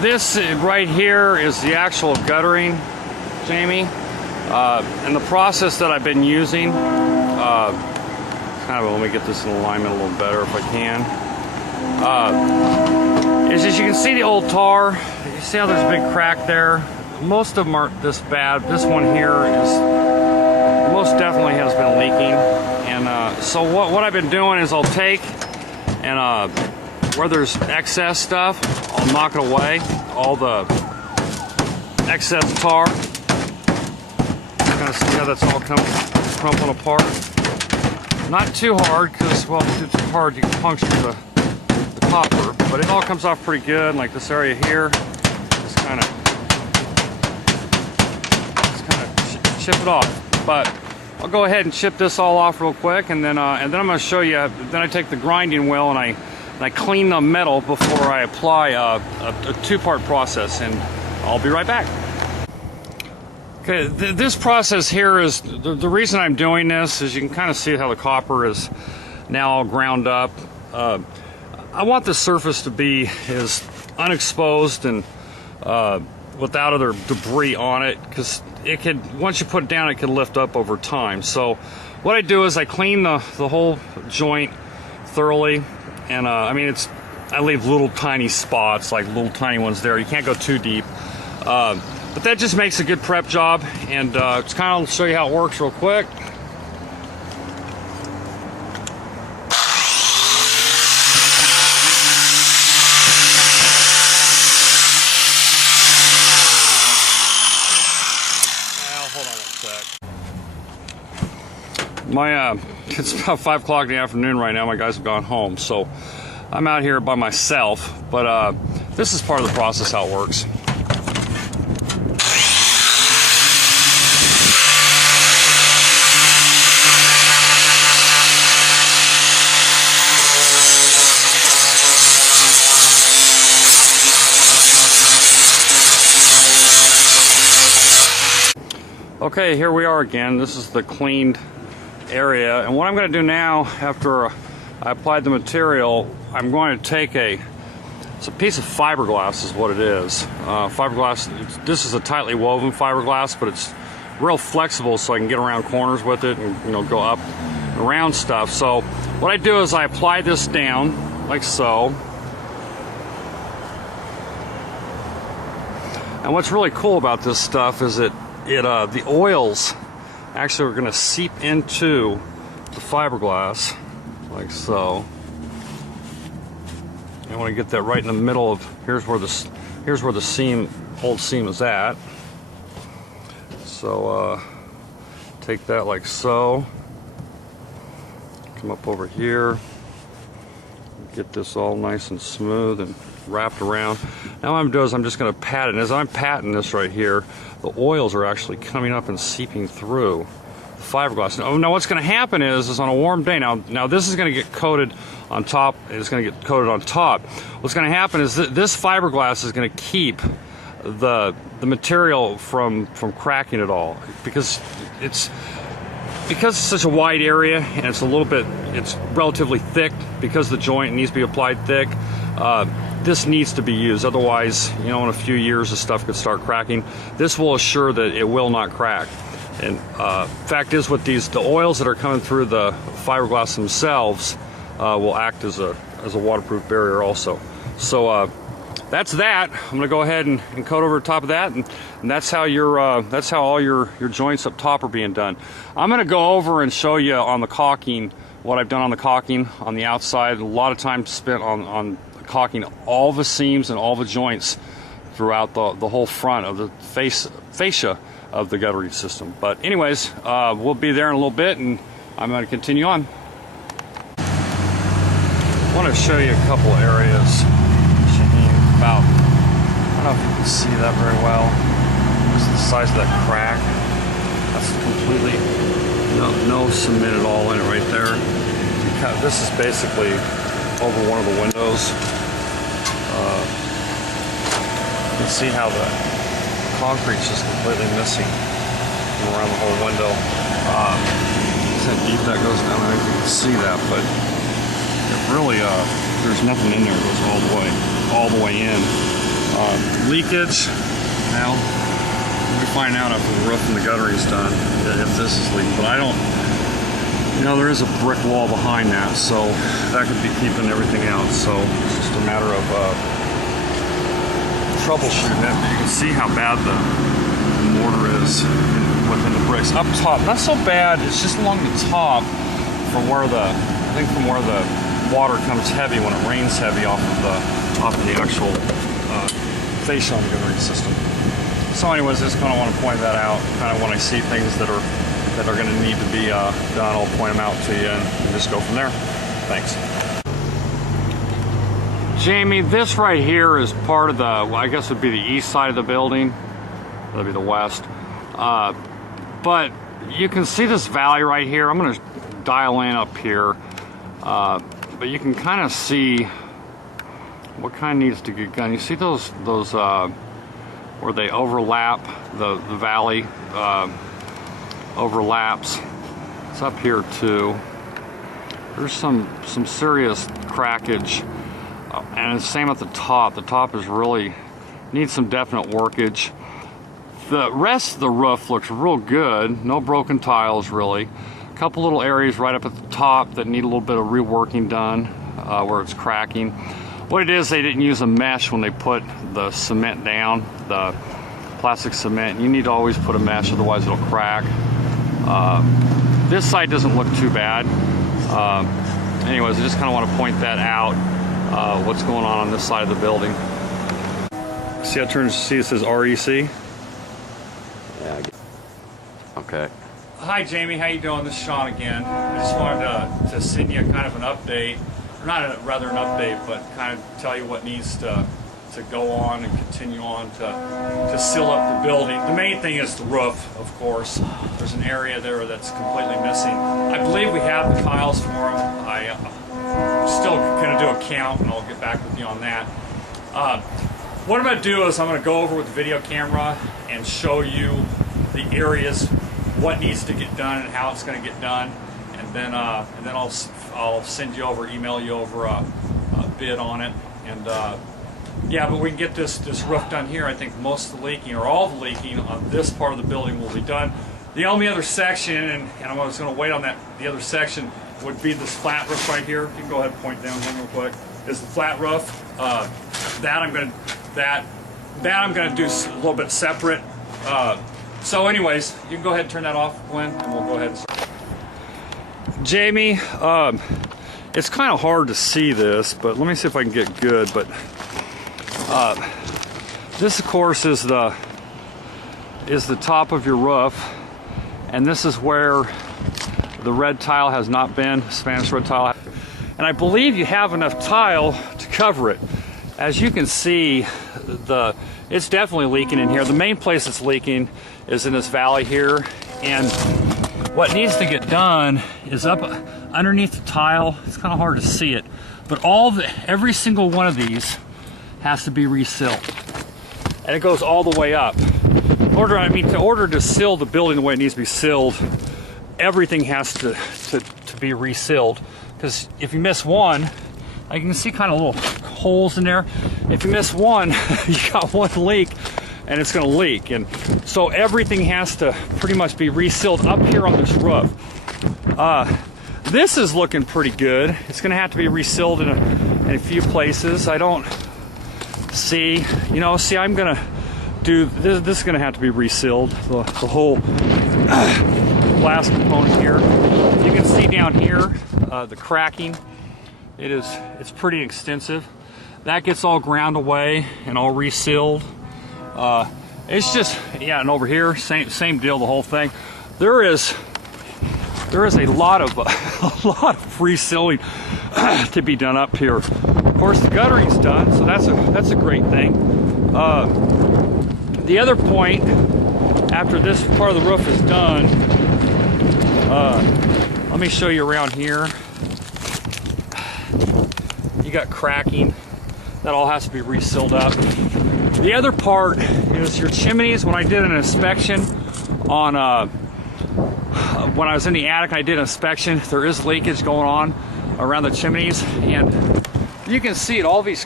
This right here is the actual guttering, Jamie. And the process that I've been using, let me get this in alignment a little better if I can. Is as you can see the old tar, you see how there's a big crack there? Most of them aren't this bad. This one here is most definitely has been leaking. And so what I've been doing is I'll take and where there's excess stuff, I'll knock it away, all the excess tar. Kind of see how that's all crumpling apart. Not too hard, because well, if it's too hard you can puncture the copper, but it all comes off pretty good. Like this area here, just kind of chip it off. But I'll go ahead and chip this all off real quick, and then I'm going to show you. Then I take the grinding wheel and I clean the metal before I apply a two-part process, and I'll be right back. Okay, this process here is, the reason I'm doing this is you can kind of see how the copper is now all ground up. I want the surface to be as unexposed and without other debris on it, because it could, once you put it down, it can lift up over time. So what I do is I clean the whole joint thoroughly, and I leave little tiny spots, like little tiny ones there. You can't go too deep. But that just makes a good prep job, and just kind of show you how it works real quick. Hold on a sec. It's about 5 o'clock in the afternoon right now. My guys have gone home, so I'm out here by myself. But this is part of the process, how it works. Okay, here we are again. This is the cleaned area, and what I'm going to do now, after I applied the material, I'm going to take it's a piece of fiberglass is what it is. Fiberglass, this is a tightly woven fiberglass, but it's real flexible, so I can get around corners with it and go up and around stuff. So what I do is I apply this down like so. And what's really cool about this stuff is the oils actually are going to seep into the fiberglass like so. I want to get that right in the middle of here's where the old seam is at. So take that like so. Come up over here. Get this all nice and smooth and wrapped around. Now what I'm doing is I'm just going to pat it. And as I'm patting this right here, the oils are actually coming up and seeping through the fiberglass. Now what's going to happen is on a warm day, now this is going to get coated on top. It's going to get coated on top. What's going to happen is this fiberglass is going to keep the material from cracking at all, because it's such a wide area, and it's relatively thick, because the joint needs to be applied thick. This needs to be used, otherwise, in a few years, the stuff could start cracking. This will assure that it will not crack. And fact is, with the oils that are coming through the fiberglass themselves will act as a waterproof barrier also. So that's that. I'm going to go ahead and coat over the top of that, and that's how all your joints up top are being done. I'm going to go over and show you on the caulking what I've done on the caulking on the outside. A lot of time spent on caulking all the seams and all the joints throughout the whole front of the fascia of the guttering system. But anyways, we'll be there in a little bit, and I'm going to continue on. I want to show you a couple areas. About, I don't know if you can see that very well. This is the size of that crack. That's completely no cement at all in it right there. This is basically over one of the windows. You can see how the concrete's just completely missing around the whole window. See how deep that goes down? I don't know if you can see that, but it really, there's nothing in there. It goes all the way in. Leakage. Now, we find out if the roof and the guttering is done, if this is leaking. But I don't, you know, there is a brick wall behind that, so that could be keeping everything out. So it's just a matter of troubleshooting it. But you can see how bad the mortar is within the bricks. Up top, not so bad. It's just along the top from where the, I think from where the water comes heavy when it rains heavy off of the actual fascia on the guttering system. So anyways, I just kind of want to point that out. Kind of when I see things that are going to need to be done, I'll point them out to you and just go from there. Thanks. Jamie, this right here is part of the, well, I guess it would be the east side of the building. That'd be the west. But you can see this valley right here. I'm going to dial in up here. But you can kind of see what kind needs to get done. You see those where they overlap, the valley overlaps. It's up here too. There's some serious crackage, and it's the same at the top. The top is really needs some definite workage. The rest of the roof looks real good. No broken tiles really. A couple little areas right up at the top that need a little bit of reworking done, where it's cracking. What it is, they didn't use a mesh when they put the cement down, the plastic cement. You need to always put a mesh, otherwise it'll crack. This side doesn't look too bad. Anyways, I just kind of want to point that out, what's going on this side of the building. See how it turns, see it says REC? Yeah. Okay. Hi Jamie, how you doing? This is Sean again. I just wanted to send you kind of an update, or not rather an update, but kind of tell you what needs to go on and continue on to seal up the building. The main thing is the roof, of course. There's an area there that's completely missing. I believe we have the tiles for them. I'm still going to do a count, and I'll get back with you on that. What I'm going to do is I'm going to go over with the video camera and show you the areas, what needs to get done and how it's going to get done, and then I'll send you over, email you over a bid on it, and yeah, but we can get this roof done here. I think most of the leaking, or all the leaking on this part of the building will be done. The only other section, and I was going to wait on that, the other section would be this flat roof right here. You can go ahead and point down here real quick. Is the flat roof. That I'm going to do a little bit separate. So anyways, you can go ahead and turn that off, Glenn, and we'll go ahead and start. Jamie, it's kind of hard to see this, but let me see if I can get good. But this, of course, is the top of your roof, and this is where the red tile has not been, Spanish red tile. And I believe you have enough tile to cover it. As you can see, it's definitely leaking in here. The main place it's leaking is in this valley here, and what needs to get done is up underneath the tile. It's kind of hard to see it, but every single one of these has to be resealed, and it goes all the way up. In order to seal the building the way it needs to be sealed, everything has to be resealed. Because if you miss one, you can see kind of little holes in there. If you miss one, you got one leak, and it's going to leak. And so everything has to pretty much be resealed up here on this roof. This is looking pretty good. It's going to have to be resealed in a few places. I don't see, I'm going to do this. This is going to have to be resealed. The whole glass component here. You can see down here the cracking. It's pretty extensive. That gets all ground away and all resealed. It's just, yeah, and over here, same deal, the whole thing. There is a lot of resealing to be done up here. Of course, the guttering's done, so that's a great thing. The other point, after this part of the roof is done, let me show you around here. You got cracking. That all has to be resealed up. The other part is your chimneys. When I did an inspection on, when I was in the attic, I did an inspection. There is leakage going on around the chimneys, and you can see it. All these